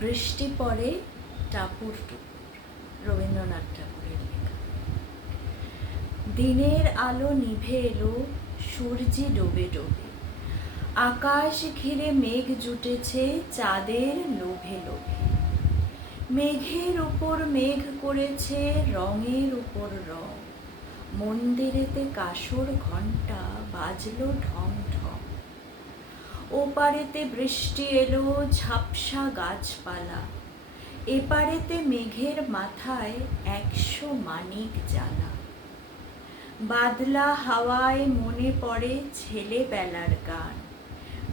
বৃষ্টি পড়ে টাপুর টুপুর, রবীন্দ্রনাথ ঠাকুরের লেখা। দিনের আলো নিভে এলো, সূর্যি ডোবে ডোবে, আকাশ ঘিরে মেঘ জুটেছে চাঁদের লোভে লোভে। মেঘের উপর মেঘ করেছে রঙের উপর রং, মন্দিরেতে কাসর ঘণ্টা বাজলো ঢং ঢং। ওপারেতে বৃষ্টি এলো ঝাপসা গাছপালা, এপারেতে মেঘের মাথায় 100 মানিক জ্বালা। বাদলা হাওয়ায় মনে পড়ে ছেলেবেলার গান,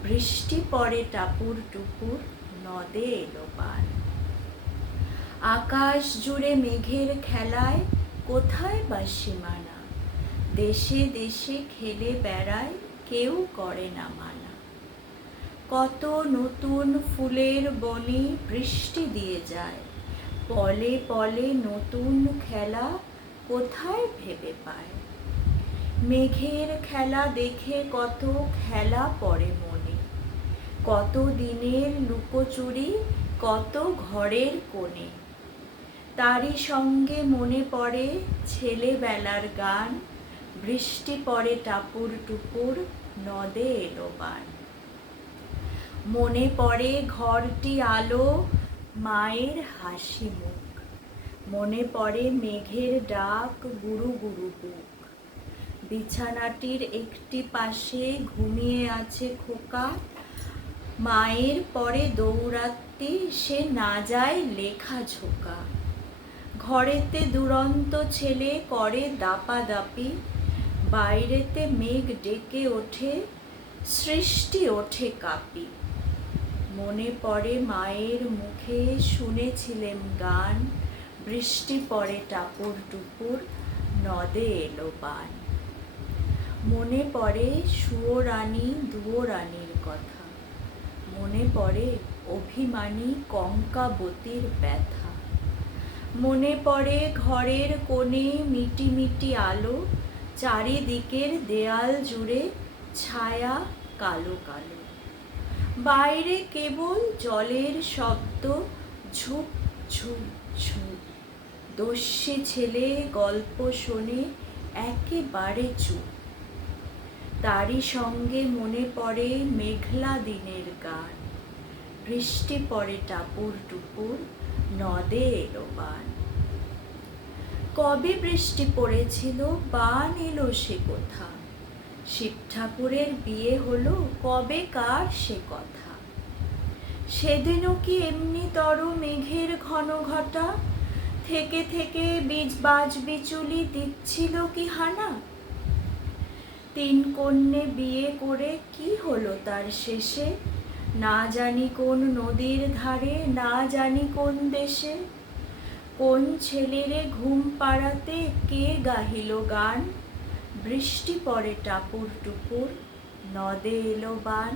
বৃষ্টি পড়ে টাপুর টুপুর, নদে এলো বান। আকাশ জুড়ে মেঘের খেলায় কোথায় বা সীমানা, দেশে দেশে খেলে বেড়ায় কেউ করে না মানা। কত নতুন ফুলের বনে বৃষ্টি দিয়ে যায়, পলে পলে নতুন খেলা কোথায় ভেবে পায়। মেঘের খেলা দেখে কত খেলা পড়ে মনে, কত দিনের লুকোচুরি কত ঘরের কোণে। তারই সঙ্গে মনে পড়ে ছেলেবেলার গান, বৃষ্টি পড়ে টাপুর টুপুর, নদে এলো বান। মনে পড়ে ঘরটি আলো, মায়ের হাসি মুখ, মনে পড়ে মেঘের ডাক গুরু গুরু বুক। বিছানাটির একটি পাশে ঘুমিয়ে আছে খোকা, মায়ের পরে দৌড়াতে সে না যায় লেখা ঝোকা। ঘরেতে দুরন্ত ছেলে করে দাপাদাপি, বাইরেতে মেঘ ডেকে ওঠে সৃষ্টি ওঠে কাঁপি। মনে পড়ে মায়ের মুখে শুনেছিলেম গান, বৃষ্টি পড়ে টাপুর টুপুর, নদে এলো বান। মনে পড়ে সুয়োরানী দুয়োরানীর কথা, মনে পড়ে অভিমানী কঙ্কাবতীর ব্যথা। মনে পড়ে ঘরের কোণে মিটি মিটি আলো, চারিদিকের দেয়াল জুড়ে ছায়া কালো কালো। বাইরে কেবল জলের শব্দ, ঝুপ ঝুপ ঝুপ। দস্যি ছেলে গল্প শোনে একেবারে চুপ। তারই সঙ্গে মনে পড়ে মেঘলা দিনের গান, বৃষ্টি পড়ে টাপুর টুপুর, নদে এলো বান। কবে বৃষ্টি পড়েছিল বান এলো সে কোথা, শিব ঠাকুরের বিয়ে হলো কবে কার সে কথা। সেদিনও কি এমনি তর মেঘের ঘন ঘটা, থেকে থেকে বাজ বিচুলি দিচ্ছিল কি হানা। 3 কন্যে বিয়ে করে কি হলো তার শেষে, না জানি কোন নদীর ধারে না জানি কোন দেশে। কোন ছেলেরে ঘুম পাড়াতে কে গাহিল গান, বৃষ্টি পড়ে টাপুর টুপুর, নদে এলো বান।